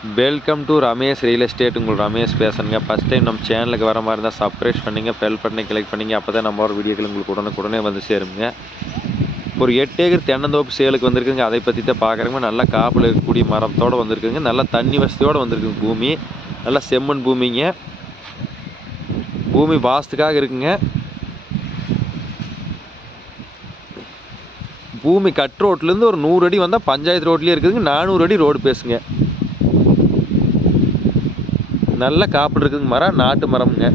Welcome to Ramesh real estate. உங்கள் ரமேஷ் பேசுகிறேங்க. First time நம்ம சேனலுக்கு வர மாதிரி இருந்தால் சப்ஸ்கிரைப் பண்ணிங்க, பெல் பட்டனை கிளிக் பண்ணிங்க. அப்போ தான் நம்ம ஒரு வீடியோக்கள் உங்களுக்கு உடனுக்குடனே வந்து சேருங்க. ஒரு 8 ஏக்கர் தென்னந்தோப்பு சேலுக்கு வந்திருக்குங்க. அதை பற்றி தான் பார்க்குறேங்க. நல்லா காப்பில் இருக்கக்கூடிய மரத்தோடு வந்திருக்குங்க. நல்லா தண்ணி வசதியோடு வந்திருக்குங்க. பூமி நல்லா செம்மண் பூமிங்க. பூமி வாஸ்துக்காக இருக்குங்க. பூமி கட் ரோட்லேருந்து ஒரு 100 அடி வந்தால் பஞ்சாயத்து ரோட்லேயே இருக்குதுங்க. 400 அடி ரோடு பேசுங்க. நல்ல காப்பில் இருக்குதுங்க. மரம் நாட்டு மரம்ங்க.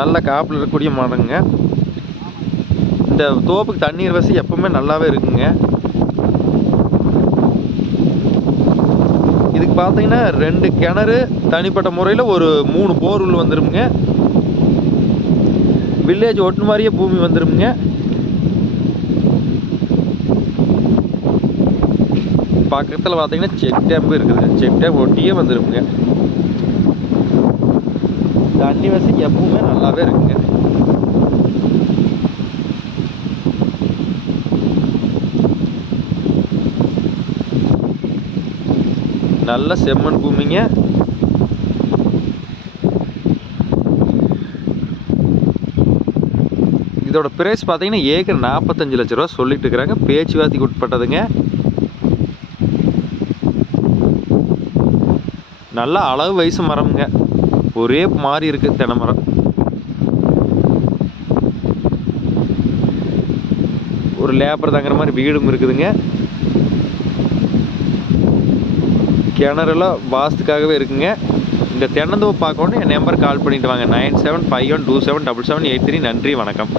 நல்ல காப்பில் இருக்கக்கூடிய மரங்க. இந்த தோப்புக்கு தண்ணீர் வசதி எப்பவுமே நல்லாவே இருக்குங்க. இதுக்கு பார்த்தீங்கன்னா 2 கிணறு, தனிப்பட்ட முறையில் ஒரு 3 போர்வெல் வந்துருங்க. வில்லேஜ் ஒட்டு மாதிரியே பூமி வந்துருங்க. பக்கத்தில் பார்த்தீங்கன்னா செக் டேம்பு இருக்குது. செக் டேம் ஒட்டியே வந்துருங்க. தண்ணி வசதி எப்பவுமே நல்லாவே இருக்குங்க. நல்ல செம்மண் பூமிங்க. இதோட பிரைஸ் பார்த்தீங்கன்னா ஏக்கர் 45 லட்ச ரூபா சொல்லிட்டு இருக்கிறாங்க. பேச்சுவார்த்தைக்கு உட்பட்டதுங்க. நல்ல அளவு வயசு மரம்ங்க. ஒரே மாதிரி இருக்கு தென்னை மரம். ஒரு லேபர் தங்குற மாதிரி வீடும் இருக்குதுங்க. கிணறுலாம் வாஸ்துக்காகவே இருக்குங்க. இந்த தென்னந்தோப்பு பார்க்கணும் என் நம்பர் கால் பண்ணிட்டு வாங்க. 9751277778 3. நன்றி, வணக்கம்.